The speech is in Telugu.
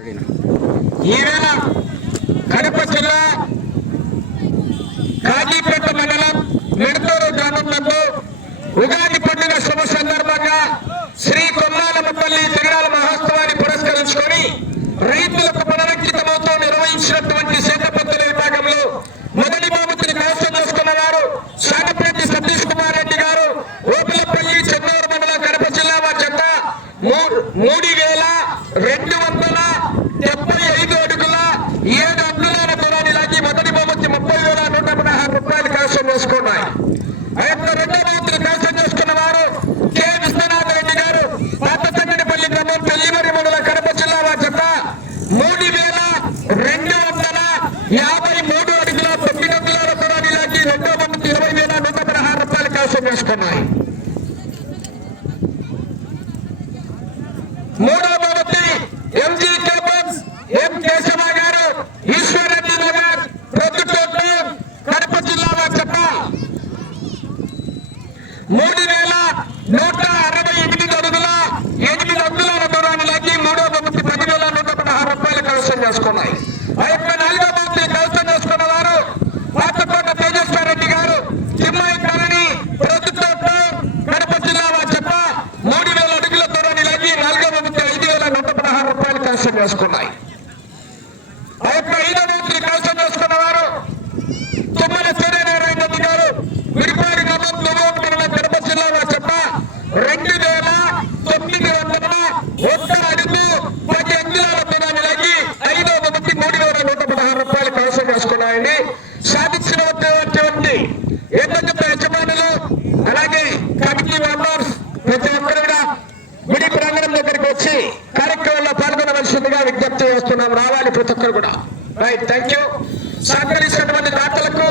ఈయన కడప జిల్లా కాజీపేట మండలం నిడతూరు గ్రామంలో ఉగాది పండుగ శుభ సందర్భంగా శ్రీ కొమ్మాలమ్మపల్లి తిరునాల మహోత్సవాన్ని పురస్కరించుకొని రైతులకు పునరంకితమవుతూ నిర్వహించినటువంటి సేతపత్తుల విభాగంలో మొదటి బహుమతిని కైవసం చేసుకున్న వారు శానపరెడ్డి సతీష్ కుమార్ రెడ్డి గారు ఓపిలపల్లి చెన్నూరు మండలం కడప జిల్లా వారి చెత్త మూడు వేల రెండు వందల అడుగుల ఏడు అంగుళాల దూరాన్ని మొదటి బహుమతి ముప్పై వేల నూట పదహారు రూపాయలు కైవసం చేసుకున్నాయి ఆ యొక్క రెండో బహుమతిని కైవసం చేసుకున్న వారు కె. విశ్వనాథ్ రెడ్డి గారు పాత గ్రామం పెళ్ళిమరి మండల కడప జిల్లా వారి చెత్త మూడు వేల రెండు వందల యాభై మూడు అడుగుల తొమ్మిది అంగుళాల దూరాన్ని లాగి రెండో బహుమతి ఇరవై వేల నూట పదహారు రూపాయలు కైవసం చేసుకున్నాయి మూడో బహుమతి ఎంజీ కేబుల్స్ ఎం కేశవ గారు ఈశ్వరెడ్డి నగర్ ప్రొద్దుటూరు కడప జిల్లా వారి చెప్ప మూడు వేల నూట అరవై ఎనిమిది అడుగుల ఎనిమిది అడుగుల దూరాన్ని మూడవ మూడో బహుమతి పది వేల నూట పదహారు రూపాయలు కలుషం చేసుకున్నాయి. ఆ యొక్క నాలుగో బహుమతి కలుషం చేసుకున్న వారు పాతకోట తేజస్వర రెడ్డి గారు తిమ్మాయి కాలనీ ప్రొద్దుటూరు కడప జిల్లా వారి చెప్ప మూడు వేల అడుగుల దూరాన్ని లాగి నాలుగో బహుమతి ఐదు వేల నూట పదహారు రూపాయలు కలుషం చేసుకున్నాయి. ఆ యొక్క ఐదో బహుమతిని కలుషం చేసుకున్న వారు తుమ్మల సూర్యనారాయణ రెడ్డి గారు విడిపాడు గ్రామం నువ్వు మండలం కడప జిల్లా వారి చెప్ప రెండు వేల తొమ్మిది వందల ఒక్క అడుగు పది అంగుళాల దూరాన్ని లాగి ఐదో బహుమతి మూడు వేల నూట పదహారు రూపాయలు కైవసం చేసుకున్నాయండి సాధించినటువంటి ఏదైతే యజమానులు అలాగే కమిటీ మెంబర్స్ ప్రతి ఒక్కరు కూడా గుడి ప్రాంగణం దగ్గరికి వచ్చి కార్యక్రమంలో పాల్గొనవలసిందిగా విజ్ఞప్తి చేస్తున్నాం. రావాలి ప్రతి ఒక్కరు కూడా. రైట్ థ్యాంక్ యూ సహకరిస్తున్నటువంటి దాతలకు